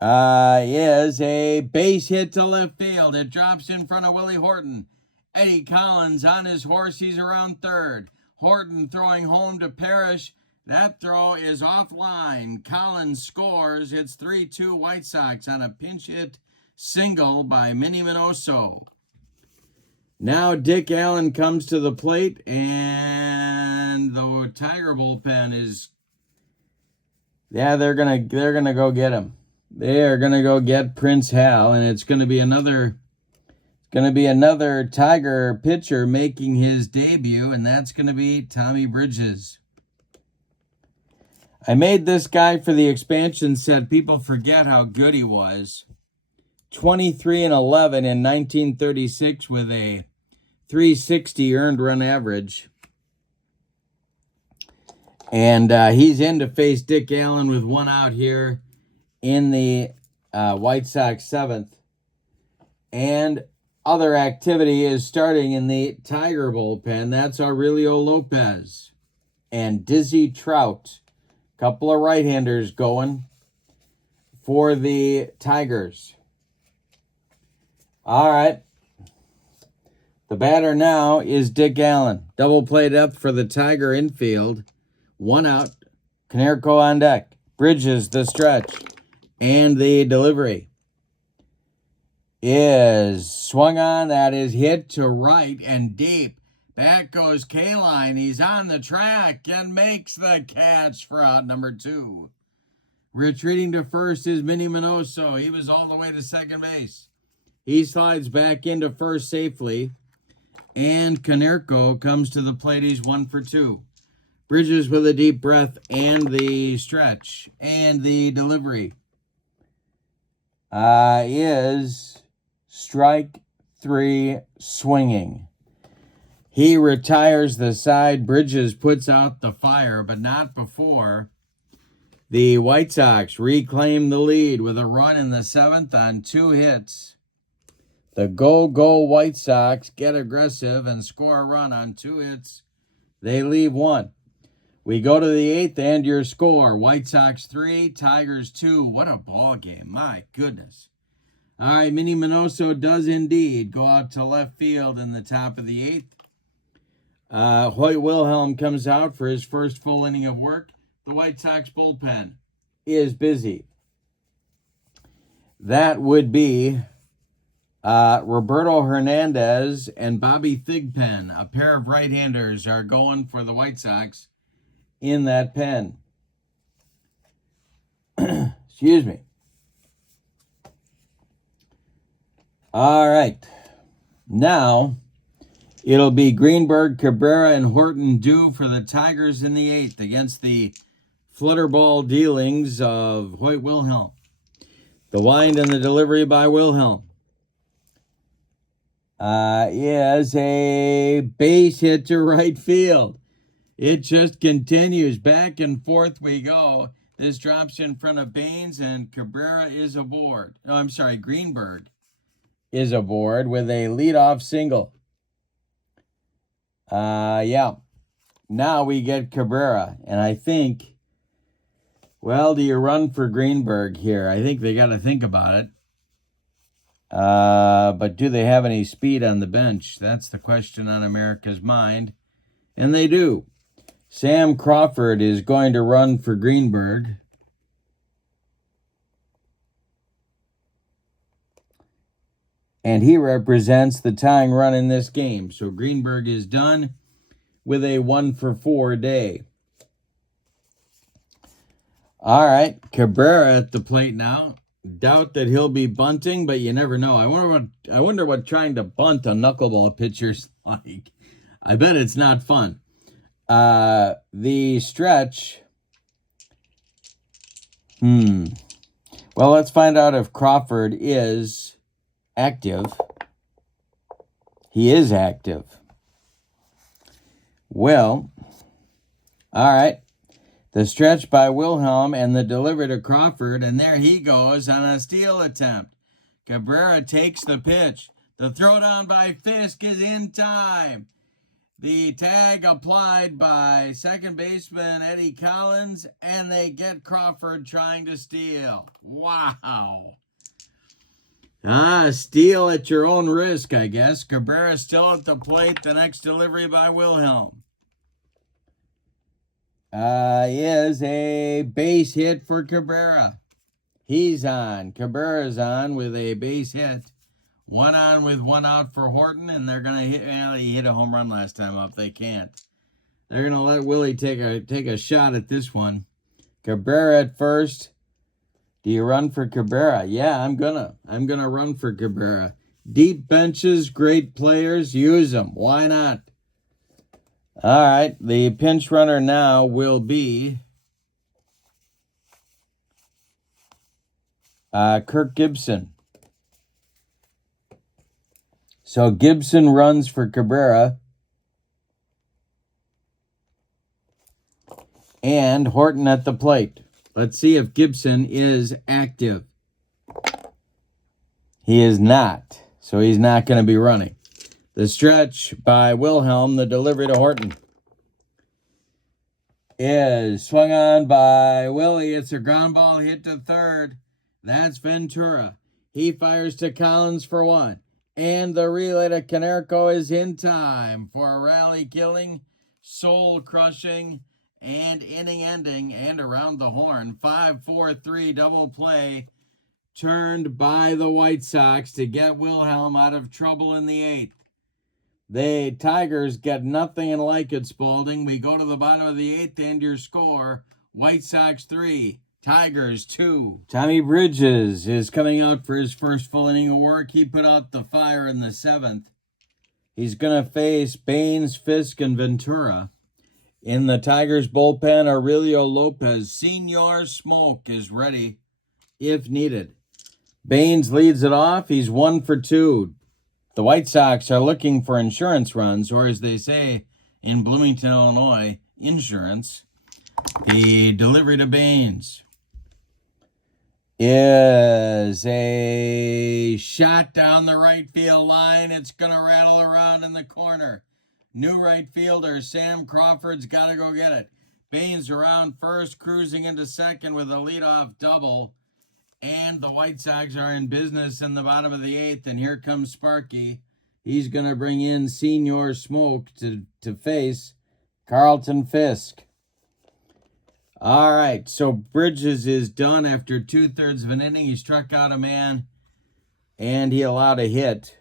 Is a base hit to left field. It drops in front of Willie Horton. Eddie Collins on his horse. He's around third. Horton throwing home to Parrish. That throw is offline. Collins scores. It's 3-2 White Sox on a pinch hit single by Minnie Minoso. Now Dick Allen comes to the plate, and the Tiger bullpen is, they're gonna go get him. They are gonna go get Prince Hal, and it's gonna be another Tiger pitcher making his debut, and that's gonna be Tommy Bridges. I made this guy for the expansion set. People forget how good he was. 23-11 in 1936 with a 360 earned run average. And he's in to face Dick Allen with one out here in the White Sox 7th. And other activity is starting in the Tiger bullpen. That's Aurelio Lopez and Dizzy Trout. Couple of right-handers going for the Tigers. All right. The batter now is Dick Allen. Double play depth for the Tiger infield. One out. Konerko on deck. Bridges the stretch. And the delivery is swung on. That is hit to right and deep. Back goes Kaline. He's on the track and makes the catch for out number 2. Retreating to first is Minnie Minoso. He was all the way to second base. He slides back into first safely. And Konerko comes to the plate. He's 1 for 2. Bridges with a deep breath and the stretch and the delivery is strike 3 swinging. He retires the side. Bridges puts out the fire, but not before the White Sox reclaim the lead with a run in the 7th on 2 hits. The go White Sox get aggressive and score a run on 2 hits. They leave 1. We go to the 8th and your score. White Sox 3, Tigers 2. What a ball game. My goodness. All right, Minnie Minoso does indeed go out to left field in the top of the 8th. Hoyt Wilhelm comes out for his first full inning of work. The White Sox bullpen is busy. That would be Roberto Hernandez and Bobby Thigpen. A pair of right-handers are going for the White Sox in that pen. Excuse me. All right. Now, it'll be Greenberg, Cabrera, and Horton due for the Tigers in the 8th against the flutterball dealings of Hoyt Wilhelm. The wind and the delivery by Wilhelm is a base hit to right field. It just continues. Back and forth we go. This drops in front of Baines, and Cabrera is aboard. Oh, I'm sorry, Greenberg is aboard with a leadoff single. Yeah. Now we get Cabrera, and I think, well, do you run for Greenberg here? I think they got to think about it. But do they have any speed on the bench? That's the question on America's mind. And they do. Sam Crawford is going to run for Greenberg. And he represents the tying run in this game. So Greenberg is done with a 1-for-4 day. All right, Cabrera at the plate now. Doubt that he'll be bunting, but you never know. I wonder what trying to bunt a knuckleball pitcher's like. I bet it's not fun. The stretch. Well, let's find out if Crawford is active. He is active. Well, all right. The stretch by Wilhelm and the delivery to Crawford, and there he goes on a steal attempt. Cabrera takes the pitch. The throwdown by Fisk is in time. The tag applied by second baseman Eddie Collins, and they get Crawford trying to steal. Wow. Steal at your own risk, I guess. Cabrera still at the plate. The next delivery by Wilhelm is a base hit for Cabrera. He's on. Cabrera's on with a base hit. 1 on with 1 out for Horton, and they're going to hit. Well, he hit a home run last time up. They can't. They're going to let Willie take a shot at this one. Cabrera at first. Do you run for Cabrera? Yeah, I'm gonna run for Cabrera. Deep benches, great players, use them. Why not? All right, the pinch runner now will be Kirk Gibson. So Gibson runs for Cabrera. And Horton at the plate. Let's see if Gibson is active. He is not, so he's not going to be running. The stretch by Wilhelm, the delivery to Horton, is swung on by Willie. It's a ground ball hit to third. That's Ventura. He fires to Collins for one. And the relay to Konerko is in time for a rally-killing, soul-crushing, and inning-ending and around the horn. 5-4-3 double play turned by the White Sox to get Wilhelm out of trouble in the eighth. The Tigers get nothing and like it, Spalding. We go to the bottom of the eighth and your score, White Sox 3, Tigers 2. Tommy Bridges is coming out for his first full inning of work. He put out the fire in the seventh. He's going to face Baines, Fisk, and Ventura. In the Tigers bullpen, Aurelio Lopez. Senor Smoke is ready if needed. Baines leads it off. He's 1 for 2. The White Sox are looking for insurance runs, or as they say in Bloomington, Illinois, insurance. The delivery to Baines is a shot down the right field line. It's going to rattle around in the corner. New right fielder Sam Crawford's got to go get it. Baines around first, cruising into second with a leadoff double. And the White Sox are in business in the bottom of the eighth. And here comes Sparky. He's going to bring in Senor Smoke to face Carlton Fisk. All right, so Bridges is done after 2/3 of an inning. He struck out a man, and he allowed a hit.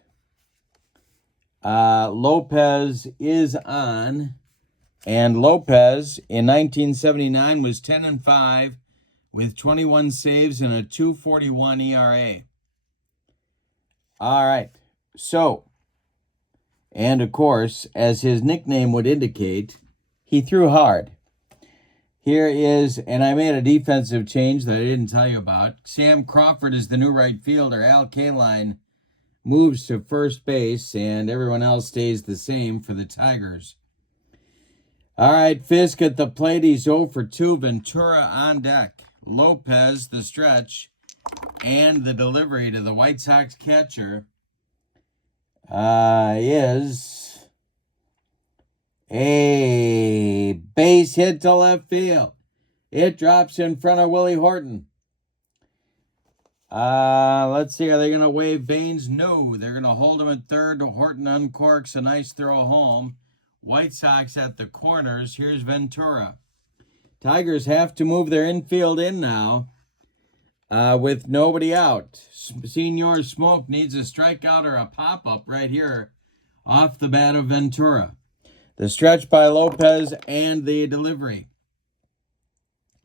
Lopez is on, and Lopez in 1979 was 10-5 with 21 saves and a 2.41 ERA. All right, so, and of course, as his nickname would indicate, he threw hard. Here is, and I made a defensive change that I didn't tell you about. Sam Crawford is the new right fielder. Al Kaline moves to first base, and everyone else stays the same for the Tigers. All right, Fisk at the plate. He's 0 for 2. Ventura on deck. Lopez, the stretch, and the delivery to the White Sox catcher is a base hit to left field. It drops in front of Willie Horton. Let's see. Are they going to wave Baines? No. They're going to hold him at third. Horton uncorks a nice throw home. White Sox at the corners. Here's Ventura. Tigers have to move their infield in now with nobody out. Senor Smoke needs a strikeout or a pop-up right here off the bat of Ventura. The stretch by Lopez and the delivery.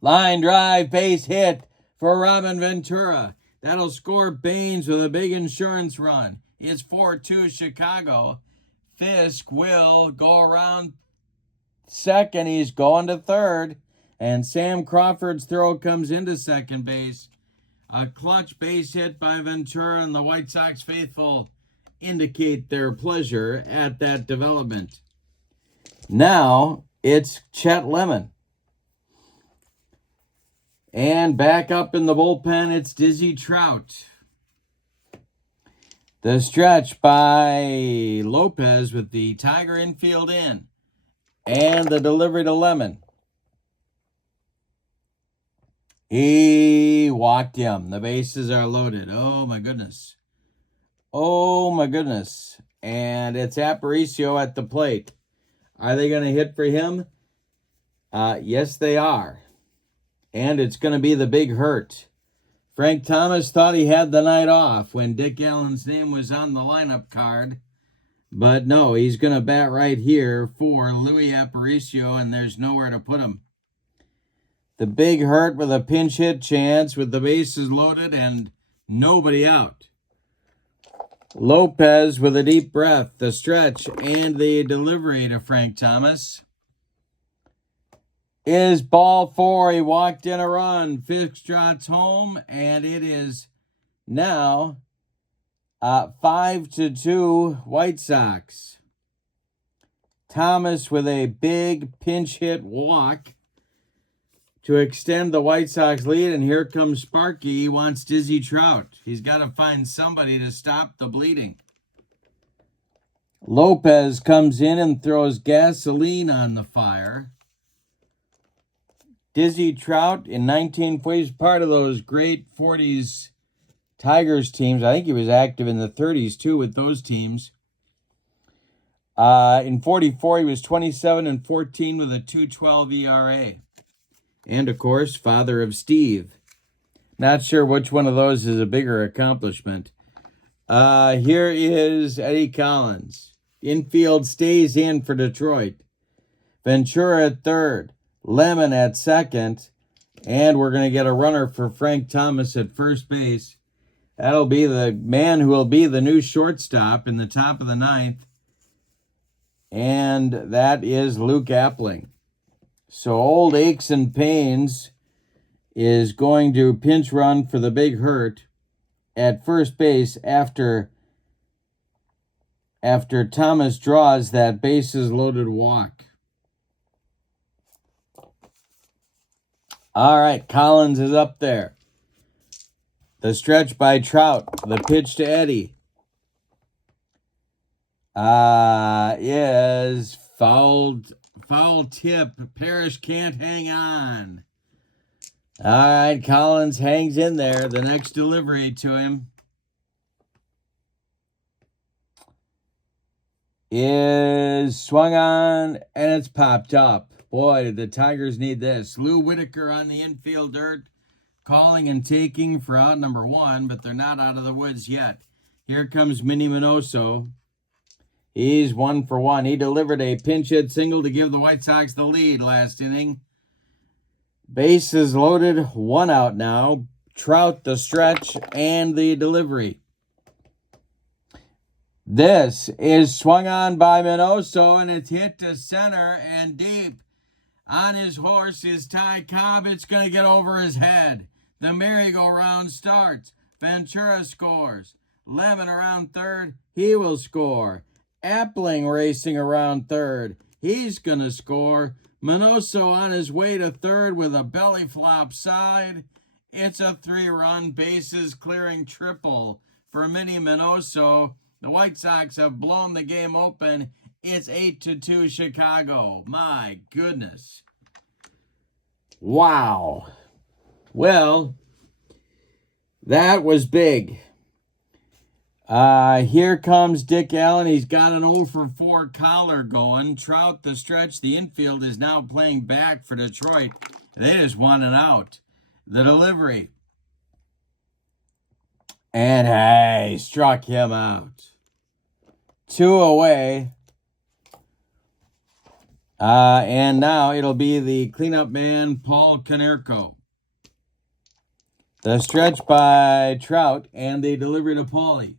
Line drive, base hit for Robin Ventura. That'll score Baines with a big insurance run. It's 4-2 Chicago. Fisk will go around second. He's going to third. And Sam Crawford's throw comes into second base. A clutch base hit by Ventura, and the White Sox faithful indicate their pleasure at that development. Now it's Chet Lemon. And back up in the bullpen, it's Dizzy Trout. The stretch by Lopez with the Tiger infield in. And the delivery to Lemon. He walked him. The bases are loaded. Oh, my goodness. Oh, my goodness. And it's Aparicio at the plate. Are they going to hit for him? Yes, they are. And it's going to be the big hurt. Frank Thomas thought he had the night off when Dick Allen's name was on the lineup card. But no, he's going to bat right here for Louis Aparicio, and there's nowhere to put him. The big hurt with a pinch hit chance with the bases loaded and nobody out. Lopez with a deep breath, the stretch and the delivery to Frank Thomas is ball 4. He walked in a run. Fisk trots home, and it is Now, 5-2 White Sox. Thomas with a big pinch hit walk to extend the White Sox lead, and here comes Sparky. He wants Dizzy Trout. He's got to find somebody to stop the bleeding. Lopez comes in and throws gasoline on the fire. Dizzy Trout in 1940s, was part of those great 40s Tigers teams. I think he was active in the 30s too with those teams. In 44, he was 27-14 with a 2.12 ERA. And, of course, father of Steve. Not sure which one of those is a bigger accomplishment. Here is Eddie Collins. Infield stays in for Detroit. Ventura at third. Lemon at second. And we're going to get a runner for Frank Thomas at first base. That'll be the man who will be the new shortstop in the top of the ninth. And that is Luke Appling. So old Aches and Pains is going to pinch run for the Big Hurt at first base after Thomas draws that bases loaded walk. All right, Collins is up there. The stretch by Trout. The pitch to Eddie is foul tip. Parrish can't hang on. All right, Collins hangs in there. The next delivery to him is swung on, and it's popped up. Boy, the Tigers need this. Lou Whitaker on the infield dirt, calling and taking for out number one, but they're not out of the woods yet. Here comes Minnie Minoso. He's 1 for 1. He delivered a pinch hit single to give the White Sox the lead last inning. Bases loaded, 1 out now. Trout the stretch and the delivery. This is swung on by Minoso, and it's hit to center and deep. On his horse is Ty Cobb. It's going to get over his head. The merry-go-round starts. Ventura scores. Lemon around third. He will score. Appling racing around third. He's going to score. Minoso on his way to third with a belly flop side. It's a 3-run bases clearing triple for Minnie Minoso. The White Sox have blown the game open. It's 8-2 Chicago. My goodness. Wow. Well, that was big. Here comes Dick Allen. He's got an 0 for 4 collar going. Trout the stretch. The infield is now playing back for Detroit. They just want an out. The delivery. And hey, struck him out. 2 away. And now it'll be the cleanup man, Paul Konerko. The stretch by Trout and the delivery to Paulie.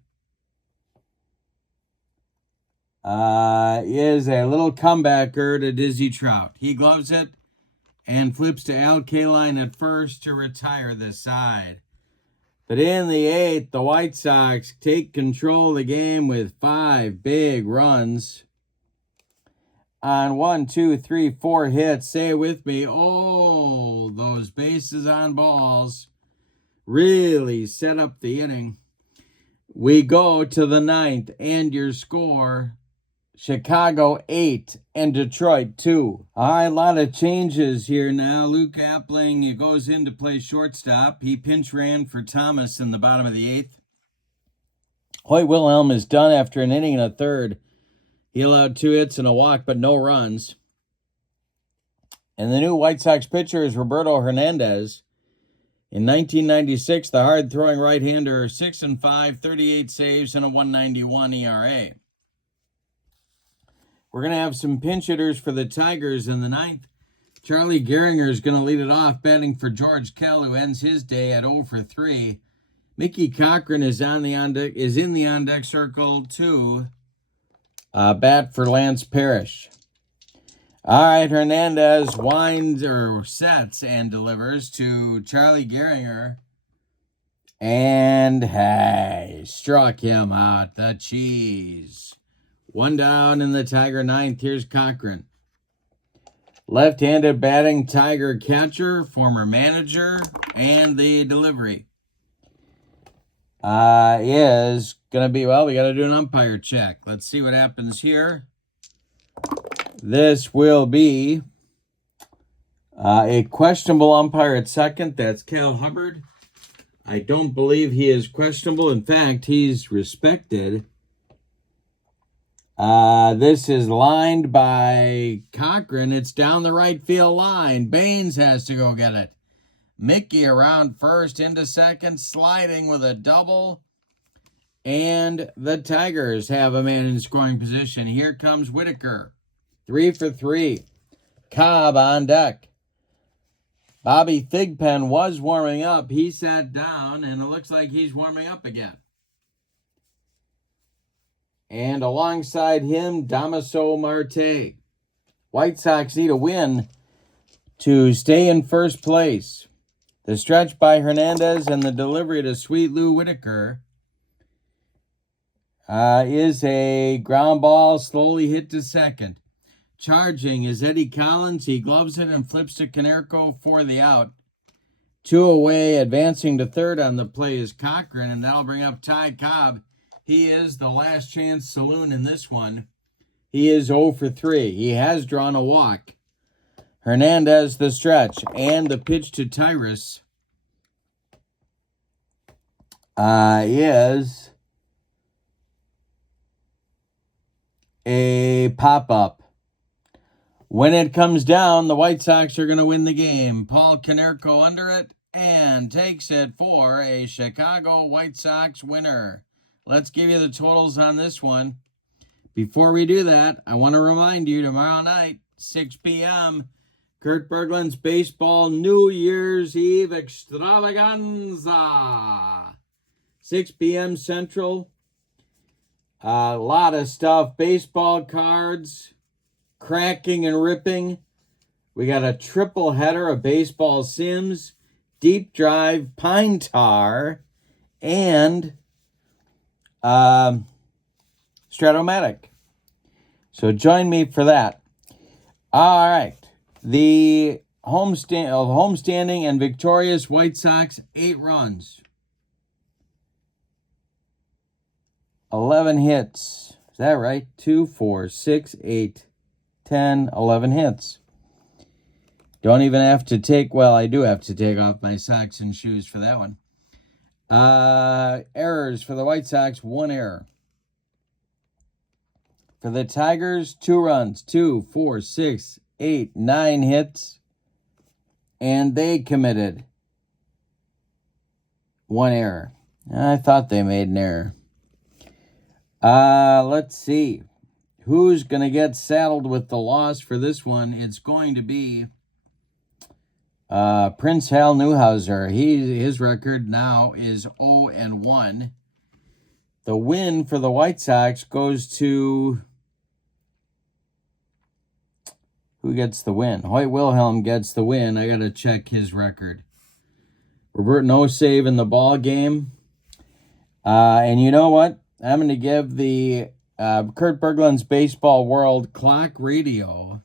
Is a little comebacker to Dizzy Trout. He gloves it and flips to Al Kaline at first to retire the side. But in the 8th, the White Sox take control of the game with 5 big runs. On 1, 2, 3, 4 hits. Say it with me. Oh, those bases on balls really set up the inning. We go to the 9th, and your score, Chicago 8 and Detroit 2. All right, a lot of changes here now. Luke Appling goes in to play shortstop. He pinch ran for Thomas in the bottom of the 8th. Hoyt Wilhelm is done after an inning and a third. He allowed 2 hits and a walk, but no runs. And the new White Sox pitcher is Roberto Hernandez. In 1996, the hard-throwing right-hander, 6-5, 38 saves, and a 191 ERA. We're going to have some pinch hitters for the Tigers in the 9th. Charlie Gehringer is going to lead it off, batting for George Kell, who ends his day at 0 for 3. Mickey Cochran is in the on-deck circle to bat for Lance Parrish. All right, Hernandez winds or sets and delivers to Charlie Gehringer. And hey, struck him out. The cheese. One down in the Tiger ninth. Here's Cochran. Left-handed batting Tiger catcher, former manager, and the delivery is going to be, well, we got to do an umpire check. Let's see what happens here. This will be a questionable umpire at second. That's Cal Hubbard. I don't believe he is questionable. In fact, he's respected. This is lined by Cochran. It's down the right field line. Baines has to go get it. Mickey around first into second, sliding with a double. And the Tigers have a man in scoring position. Here comes Whitaker. 3 for 3. Cobb on deck. Bobby Thigpen was warming up. He sat down, and it looks like he's warming up again. And alongside him, Damaso Marte. White Sox need a win to stay in first place. The stretch by Hernandez and the delivery to Sweet Lou Whitaker is a ground ball slowly hit to second. Charging is Eddie Collins. He gloves it and flips to Konerko for the out. 2 away, advancing to third on the play is Cochran, and that'll bring up Ty Cobb. He is the last chance saloon in this one. He is 0 for 3. He has drawn a walk. Hernandez the stretch, and the pitch to Tyrus is a pop-up. When it comes down, the White Sox are going to win the game. Paul Konerko under it and takes it for a Chicago White Sox winner. Let's give you the totals on this one. Before we do that, I want to remind you, tomorrow night, 6 p.m., Kurt Berglund's Baseball New Year's Eve Extravaganza. 6 p.m. Central. A lot of stuff. Baseball cards, cracking and ripping. We got a triple header of baseball sims, deep drive, pine tar, and Stratomatic. So join me for that. All right. The homestanding and victorious White Sox, 8 runs. 11 hits. Is that right? 2, 4, 6, 8, 10, 11 hits. Don't even have to take, well, I do have to take off my socks and shoes for that one. Errors for the White Sox, 1 error. For the Tigers, 2 runs, 2, 4, 6, 8, 9 hits. And they committed 1 error. I thought they made an error. Let's see. Who's going to get saddled with the loss for this one? It's going to be Prince Hal Newhouser. His record now is 0-1. The win for the White Sox goes to... Who gets the win? Hoyt Wilhelm gets the win. I got to check his record. Robert no save in the ball game. And you know what? I'm going to give the Kurt Berglund's Baseball World Clock Radio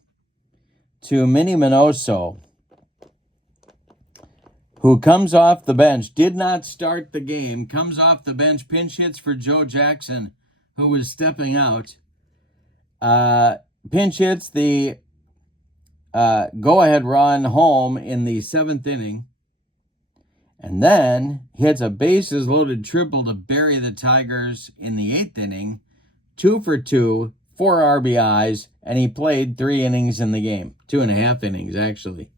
to Minnie Minoso, who comes off the bench, did not start the game, comes off the bench, pinch hits for Joe Jackson, who was stepping out. Pinch hits the go-ahead run home in the 7th inning, and then hits a bases-loaded triple to bury the Tigers in the 8th inning, 2 for 2, 4 RBIs, and he played 3 innings in the game, 2.5 innings, actually.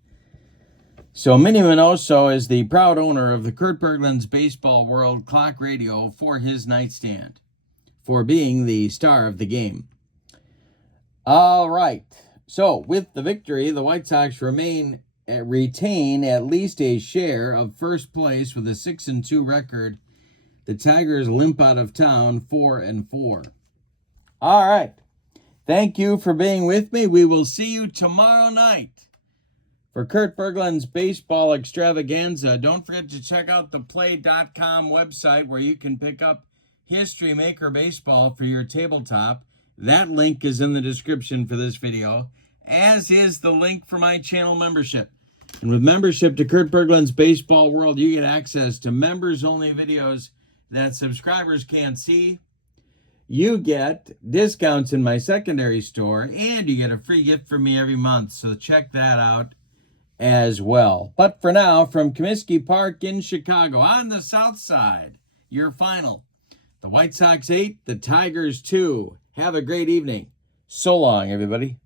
So Minnie Minoso is the proud owner of the Kurt Berglund's Baseball World Clock Radio for his nightstand, for being the star of the game. All right. So with the victory, the White Sox retain at least a share of first place with a 6-2 record. The Tigers limp out of town 4-4. All right. Thank you for being with me. We will see you tomorrow night For Kurt Berglund's Baseball Extravaganza, don't forget to check out the Play.com website where you can pick up History Maker Baseball for your tabletop. That link is in the description for this video, as is the link for my channel membership. And with membership to Kurt Berglund's Baseball World, you get access to members-only videos that subscribers can't see. You get discounts in my secondary store, and you get a free gift from me every month. So check that out as well. But for now, from Comiskey Park in Chicago, on the south side, your final. The White Sox 8, the Tigers 2. Have a great evening. So long, everybody.